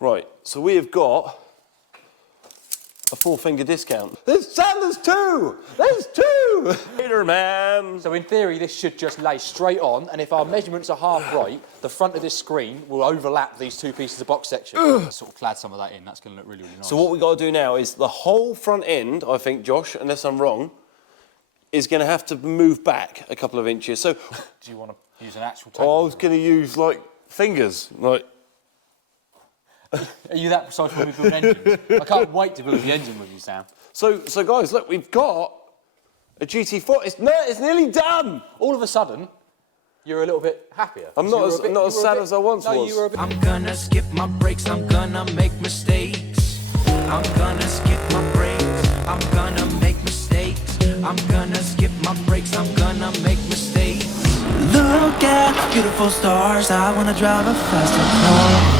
Right, so we have got a 4-finger discount. There's two! There's two! Later, man! So in theory, this should just lay straight on, and if our measurements are half right, the front of this screen will overlap these two pieces of box section. Sort of clad some of that in, that's going to look really, really nice. So what we've got to do now is the whole front end, I think, Josh, unless I'm wrong, is going to have to move back a couple of inches. So, do you want to use an actual tape? Oh, I was going to use, like, fingers, like... Are you that precise when we build engines? I can't wait to build the engine with you, Sam. So guys, look, we've got a GT40. It's nearly done. All of a sudden, you're a little bit happier. I'm not as sad as I once was. You were a bit... I'm gonna skip my breaks, I'm gonna make mistakes. I'm gonna skip my breaks, I'm gonna make mistakes. I'm gonna skip my breaks, I'm gonna make mistakes. Look at the beautiful stars, I wanna drive a faster car.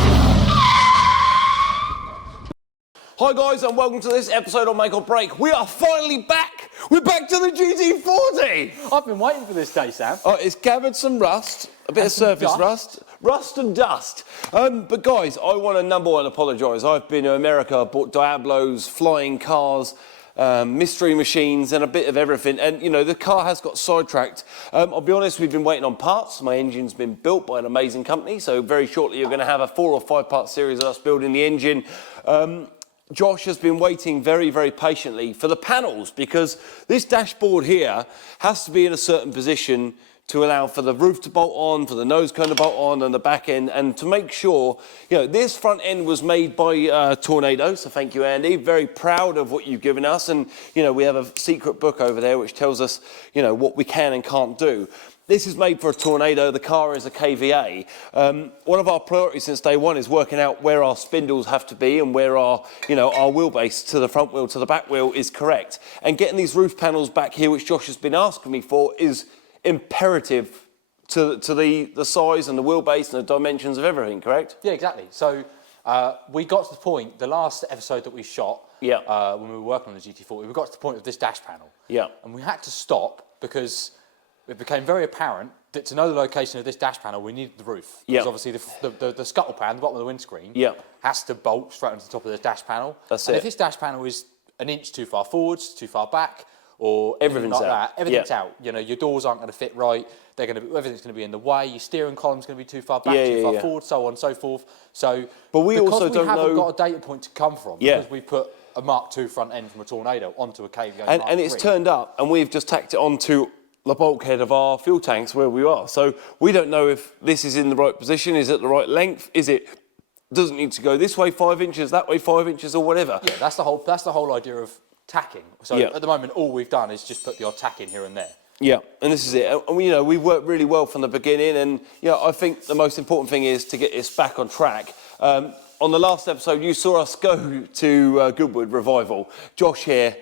Hi guys, and welcome to this episode of Make or Break. We are finally back. We're back to the GT40. I've been waiting for this day, Sam. It's gathered some rust, a bit of surface rust and dust. But guys, I want to number one apologise. I've been to America, bought Diablos, flying cars, mystery machines, and a bit of everything. And you know, the car has got sidetracked. I'll be honest, we've been waiting on parts. My engine's been built by an amazing company, so very shortly you're going to have a 4 or 5 part series of us building the engine. Josh has been waiting very, very patiently for the panels because this dashboard here has to be in a certain position to allow for the roof to bolt on, for the nose cone to bolt on, and the back end, and to make sure, you know, this front end was made by Tornado, so thank you, Andy. Very proud of what you've given us, and, you know, we have a secret book over there which tells us, you know, what we can and can't do. This is made for a Tornado, the car is a KVA. One of our priorities since day one is working out where our spindles have to be and where our, you know, our wheelbase to the front wheel to the back wheel is correct. And getting these roof panels back here, which Josh has been asking me for, is imperative to the size and the wheelbase and the dimensions of everything, correct? Yeah, exactly. So we got to the point, the last episode that we shot, when we were working on the GT40, we got to the point of this dash panel. Yeah. And we had to stop because it became very apparent that to know the location of this dash panel, we needed the roof. Because obviously the scuttle pan, the bottom of the windscreen, has to bolt straight onto the top of the dash panel. That's it. If this dash panel is an inch too far forwards, too far back, or everything's like out. Everything's out. You know, your doors aren't going to fit right. Everything's going to be in the way. Your steering column's going to be too far back, too far forward, so on and so forth. So, but we also don't know, haven't got a data point to come from because we put a Mark II front end from a Tornado onto a KVA Mark and it's turned up, and we've just tacked it onto the bulkhead of our fuel tanks where we are. So we don't know if this is in the right position, is it the right length, doesn't need to go this way 5 inches, that way 5 inches, or whatever. Yeah, that's the whole idea of tacking. So at the moment, all we've done is just put the odd tack in here and there. Yeah, and this is it. And you know, we've worked really well from the beginning, and you know, I think the most important thing is to get this back on track. On the last episode, you saw us go to Goodwood Revival. Josh here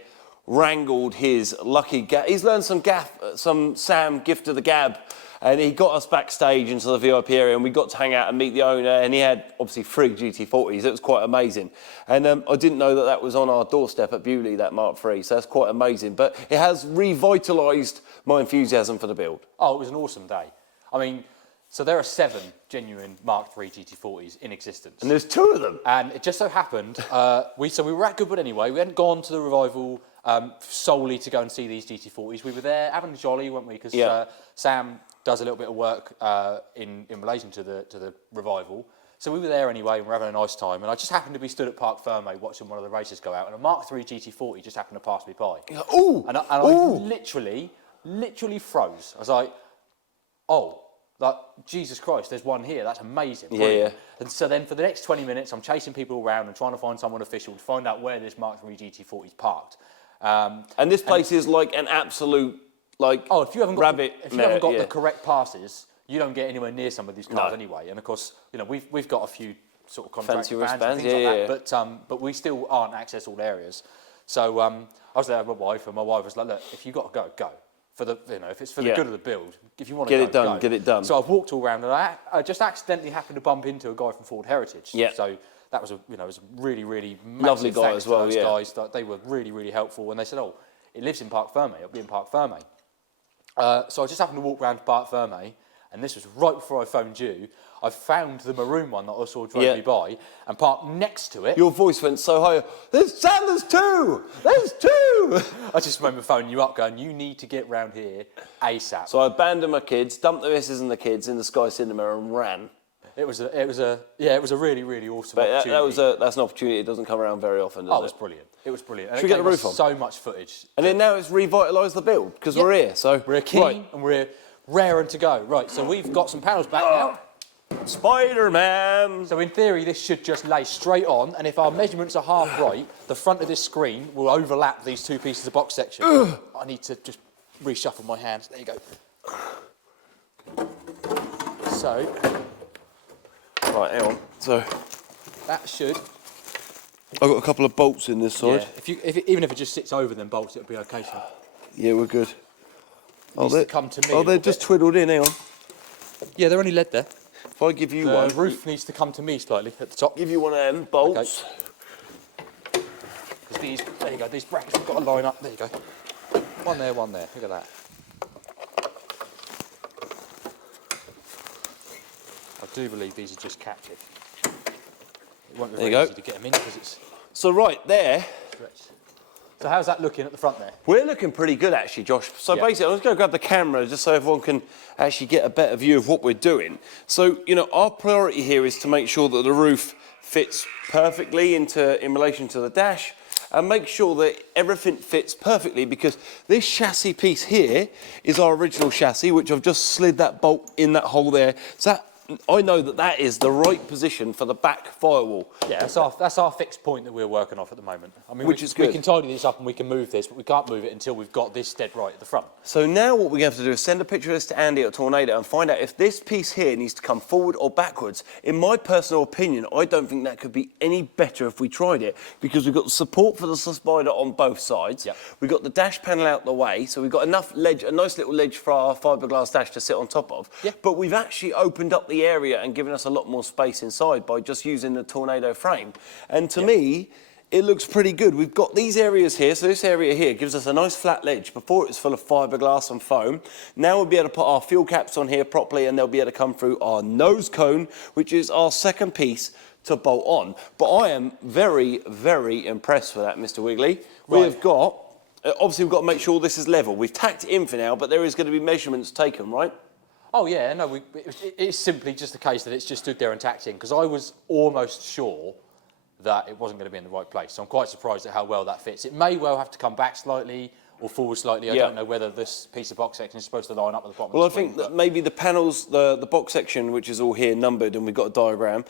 wrangled his lucky gab. He's learned some Sam gift of the gab, and he got us backstage into the VIP area, and we got to hang out and meet the owner, and he had obviously 3 GT40s. It was quite amazing. And I didn't know that was on our doorstep at Bewley, that Mark III, so that's quite amazing. But it has revitalised my enthusiasm for the build. Oh, it was an awesome day. I mean, so there are 7 genuine Mark III GT40s in existence. And there's 2 of them. And it just so happened, we were at Goodwood anyway. We hadn't gone to the Revival solely to go and see these GT40s. We were there having a jolly, weren't we? Because Sam does a little bit of work in relation to the Revival. So we were there anyway, and we're having a nice time. And I just happened to be stood at Parc Fermé watching one of the races go out, and a Mark III GT40 just happened to pass me by. Ooh! And I literally froze. I was like, oh, like, Jesus Christ, there's one here. That's amazing. Brilliant. Yeah. And so then for the next 20 minutes, I'm chasing people around and trying to find someone official to find out where this Mark III GT40 is parked. And this place is like an absolute, like, if you haven't got the correct passes, you don't get anywhere near some of these cars anyway. And of course, you know, we've got a few sort of contract bands and things like that, but we still aren't access all areas. So I was there with my wife, and my wife was like, look, if you got to go. For the, you know, if it's for the good of the build, if you want to get it done. So I've walked all around, and I just accidentally happened to bump into a guy from Ford Heritage. Yeah. So that was a really, really lovely guy as well. Those guys, they were really, really helpful. And they said, "Oh, it lives in Parc Fermé. It'll be in Parc Fermé." So I just happened to walk around to Parc Fermé, and this was right before I phoned you. I've found the maroon one that I saw drive me by and parked next to it. Your voice went so high. There's two! There's two! I just remember phoning you up going, you need to get round here ASAP. So I abandoned my kids, dumped the missus and the kids in the Sky Cinema and ran. It was a really, really awesome opportunity. That's an opportunity that doesn't come around very often, does it? It was brilliant. It was brilliant. And Should we get the roof on? So much footage. And then now it's revitalised the build, because we're here, so... We're keen and we're raring to go. Right, so we've got some panels back now. Spider-Man! So in theory, this should just lay straight on, and if our measurements are half right, the front of this screen will overlap these two pieces of box section. I need to just reshuffle my hands. There you go. So... Right, hang on. So... That should... I've got a couple of bolts in this side. Yeah, even if it just sits over them bolts, it'll be okay, so... Yeah, we're good. They come to me. Oh, they're just twiddled in, hang on. Yeah, they're only lead there. If I give you one... The roof needs to come to me slightly at the top. Give you one of them bolts. Okay. There you go, these brackets have got to line up. There you go. One there, look at that. I do believe these are just captive. It won't be very easy to get them in because it's... So right there... stretched. So how's that looking at the front there? We're looking pretty good actually, Josh. So basically, I'm just going to grab the camera just so everyone can actually get a better view of what we're doing. So, you know, our priority here is to make sure that the roof fits perfectly in relation to the dash and make sure that everything fits perfectly, because this chassis piece here is our original chassis, which I've just slid that bolt in that hole there. So that, I know that that is the right position for the back firewall. Yeah, that's our fixed point that we're working off at the moment. I mean, Which is good. We can tidy this up and we can move this, but we can't move it until we've got this dead right at the front. So now what we're going to have to do is send a picture of this to Andy at Tornado and find out if this piece here needs to come forward or backwards. In my personal opinion, I don't think that could be any better if we tried it, because we've got support for the spider on both sides. Yep. We've got the dash panel out the way, so we've got enough ledge, a nice little ledge for our fiberglass dash to sit on top of. Yeah. But we've actually opened up the area and given us a lot more space inside by just using the Tornado frame. And to me, it looks pretty good. We've got these areas here, so this area here gives us a nice flat ledge. Before it was full of fiberglass and foam. Now we'll be able to put our fuel caps on here properly, and they'll be able to come through our nose cone, which is our second piece to bolt on. But I am very, very impressed with that, Mr. Wiggly. Right. We've got, obviously we've got to make sure this is level. We've tacked it in for now, but there is going to be measurements taken, right? Oh yeah, no, it's simply just the case that it's just stood there and tacked in, because I was almost sure that it wasn't going to be in the right place. So I'm quite surprised at how well that fits. It may well have to come back slightly or forward slightly. I don't know whether this piece of box section is supposed to line up at the bottom Well, of the I screen, think that maybe the panels, the box section, which is all here numbered, and we've got a diagram,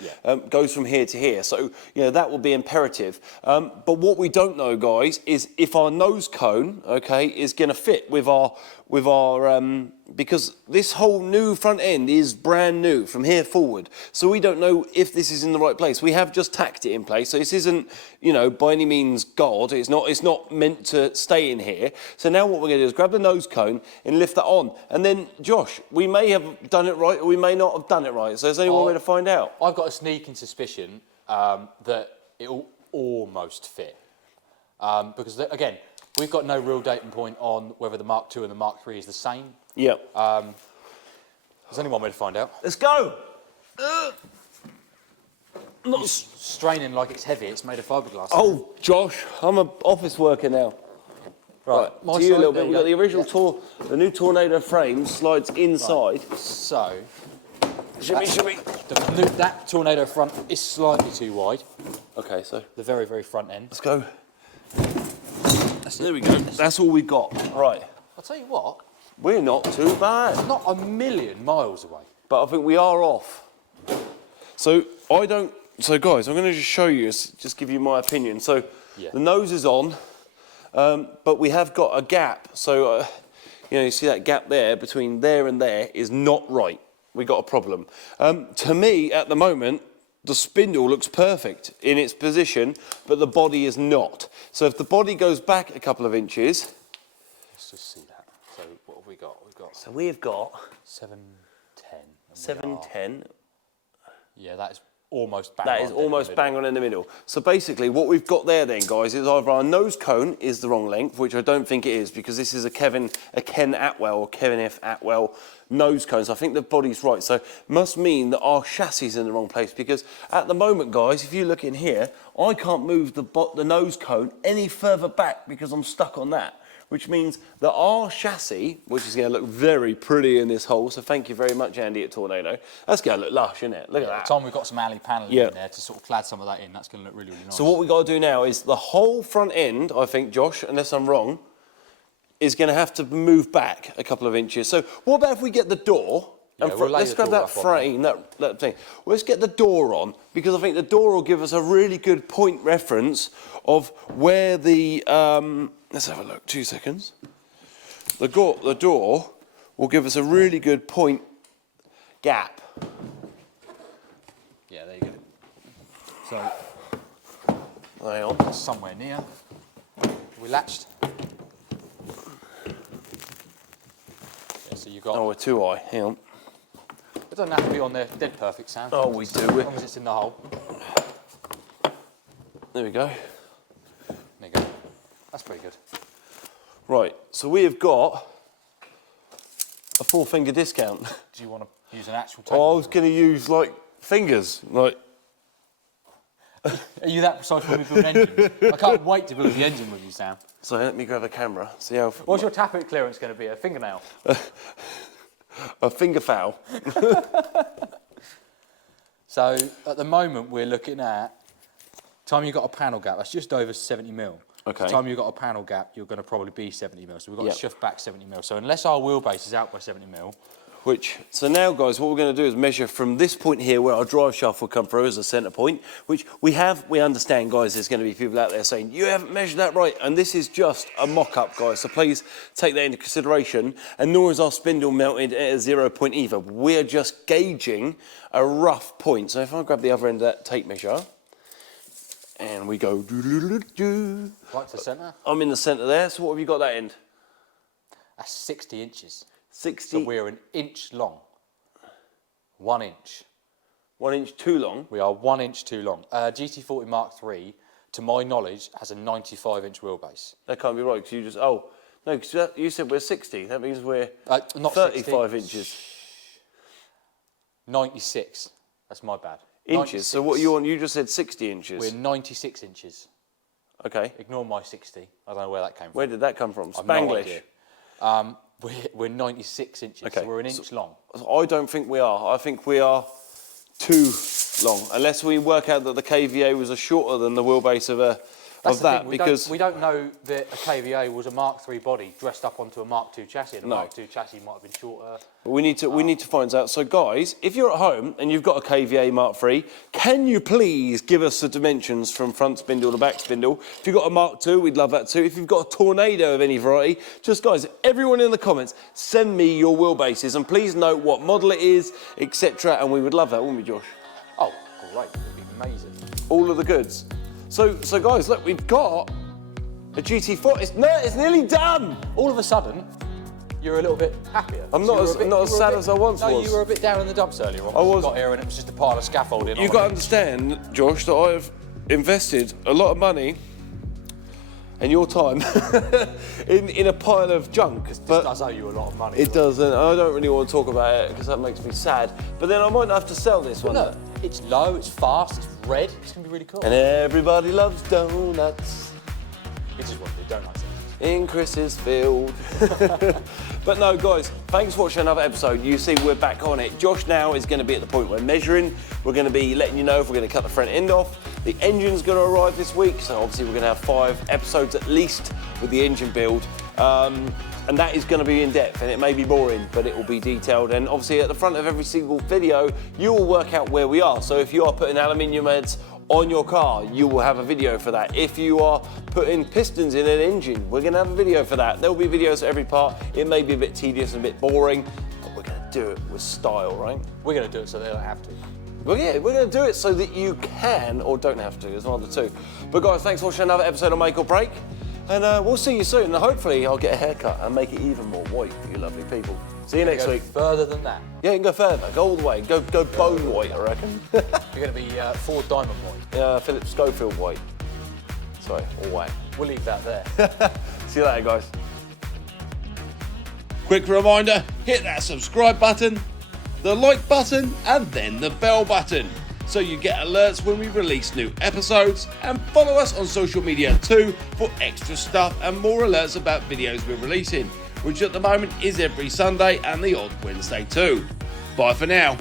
goes from here to here. So, you know, that will be imperative. But what we don't know, guys, is if our nose cone, okay, is going to fit with our because this whole new front end is brand new from here forward. So we don't know if this is in the right place. We have just tacked it in place. So this isn't, you know, by any means God. It's not meant to stay in here. So now what we're going to do is grab the nose cone and lift that on. And then, Josh, we may have done it right or we may not have done it right. So there's only one way to find out. I've got a sneaking suspicion that it'll almost fit. Because, again, we've got no real dating point on whether the Mark II and the Mark III is the same. Yeah. There's only one way to find out. Let's go. Not straining like it's heavy. It's made of fiberglass. Oh, Josh, I'm an office worker now. Right, to you a little bit. We've got the original the new Tornado frame slides inside. Right. So, should we? That Tornado front is slightly too wide. Okay, so the very, very front end. Let's go. There we go. That's all we got. Right. I'll tell you what. We're not too bad. Not a million miles away. But I think we are off. So guys, I'm going to just show you, just give you my opinion. So the nose is on, but we have got a gap. So, you know, you see that gap there between there and there is not right. We got a problem. To me, at the moment, the spindle looks perfect in its position, but the body is not. So if the body goes back a couple of inches... Let's just see that. So what have we got? We've got... 710. 710. Yeah, that is almost bang That is almost bang on in the middle. So basically what we've got there then, guys, is either our nose cone is the wrong length, which I don't think it is, because this is a Ken Atwell or Kevin F. Atwell nose cone. So I think the body's right. So must mean that our chassis is in the wrong place, because at the moment, guys, if you look in here, I can't move the nose cone any further back because I'm stuck on that. Which means that our chassis, which is going to look very pretty in this hole, so thank you very much, Andy at Tornado. That's going to look lush, isn't it? Look at that. By the time we've got some alley paneling in there to sort of clad some of that in, that's going to look really, really nice. So what we've got to do now is the whole front end, I think, Josh, unless I'm wrong, is going to have to move back a couple of inches. So what about if we get the door? Yeah, let's grab that frame, that thing. Well, let's get the door on, because I think the door will give us a really good point reference of where the... let's have a look, 2 seconds. The door will give us a really good point gap. Yeah, there you go. So, hang on. Somewhere near. We latched. Yeah, so you got... Oh, we're too high, hang on. It doesn't have to be on there dead perfect, Sam. Oh, we do. As long as it's in the hole. There we go. There you go. That's pretty good. Right, so we have got a 4-finger discount. Do you want to use an actual tape? Oh, I was going to use, like, fingers. Like. Are you that precise when we build engines? I can't wait to build the engine with you, Sam. So let me grab a camera, see how... What's your tappet clearance going to be? A fingernail? A finger foul. So, at the moment, we're looking at... Time you've got a panel gap, that's just over 70 mil. Okay. So time you've got a panel gap, you're going to probably be 70 mil. So we've got to shift back 70 mil. So unless our wheelbase is out by 70 mil... So now, guys, what we're going to do is measure from this point here where our drive shaft will come through as a centre point, which we understand, guys, there's going to be people out there saying, you haven't measured that right, and this is just a mock-up, guys, so please take that into consideration, and nor is our spindle mounted at a 0 point either. We're just gauging a rough point. So if I grab the other end of that tape measure, and we go... Right to the centre? I'm in the centre there, so what have you got that end? That's 60 inches. 60. So we're an inch long. 1 inch. 1 inch too long? We are 1 inch too long. GT40 Mark III, to my knowledge, has a 95-inch wheelbase. That can't be right, because you just... Oh, no, because you said we're 60. That means we're not 35 60. inches. 96. That's my bad. Inches. 96. So what you want? You just said 60 inches. We're 96 inches. Okay. Ignore my 60. I don't know where that came from. Where did that come from? I've Spanglish. No idea. We're 96 inches, Okay. so we're an inch long. I don't think we are. I think we are too long, unless we work out that the KVA was a shorter than the wheelbase of a That's of the that. thing. Because we don't know that a KVA was a Mark III body dressed up onto a Mark II chassis, and a Mark II chassis might have been shorter. we need to find out. So guys, if you're at home and you've got a KVA Mark III, can you please give us the dimensions from front spindle to back spindle? If you've got a Mark II, we'd love that too. If you've got a Tornado of any variety, just guys, everyone in the comments, send me your wheelbases and please note what model it is, etc. And we would love that, wouldn't we, Josh? Oh, great! It'd be amazing. All of the goods. So guys, look, we've got a GT40. It's nearly done. All of a sudden, you're a little bit happier. I'm not as sad as I once was. No, you were a bit down in the dumps earlier on. I was. You got here and it was just a pile of scaffolding. You've got to understand, Josh, that I've invested a lot of money and your time in a pile of junk. This does owe you a lot of money. It does, and I don't really want to talk about it because that makes me sad. But then I might have to sell this one. Look, it's low, it's fast, it's red. It's going to be really cool. And everybody loves donuts. It's just what they do donuts. In Chris's field. But no, guys, thanks for watching another episode. You see, we're back on it. Josh now is going to be at the point we're measuring. We're going to be letting you know if we're going to cut the front end off. The engine's going to arrive this week, so obviously we're going to have 5 episodes at least with the engine build. And that is going to be in depth, and it may be boring, but it will be detailed. And obviously at the front of every single video, you will work out where we are. So if you are putting aluminium heads on your car, you will have a video for that. If you are putting pistons in an engine, we're going to have a video for that. There will be videos for every part. It may be a bit tedious and a bit boring, but we're going to do it with style, right? We're going to do it so they don't have to. Well, yeah, we're going to do it so that you can or don't have to. It's one of the two. But guys, thanks for watching another episode of Make or Break. And we'll see you soon. And hopefully I'll get a haircut and make it even more white for you lovely people. See you next week. Further than that. Yeah, you can go further. Go all the way. Go bone white, I reckon. You're going to be Ford Diamond white. Yeah, Philip Schofield white. Sorry, all white. We'll leave that there. See you later, guys. Quick reminder, hit that subscribe button, the like button, and then the bell button, so you get alerts when we release new episodes, and follow us on social media too for extra stuff and more alerts about videos we're releasing, which at the moment is every Sunday and the odd Wednesday too. Bye for now.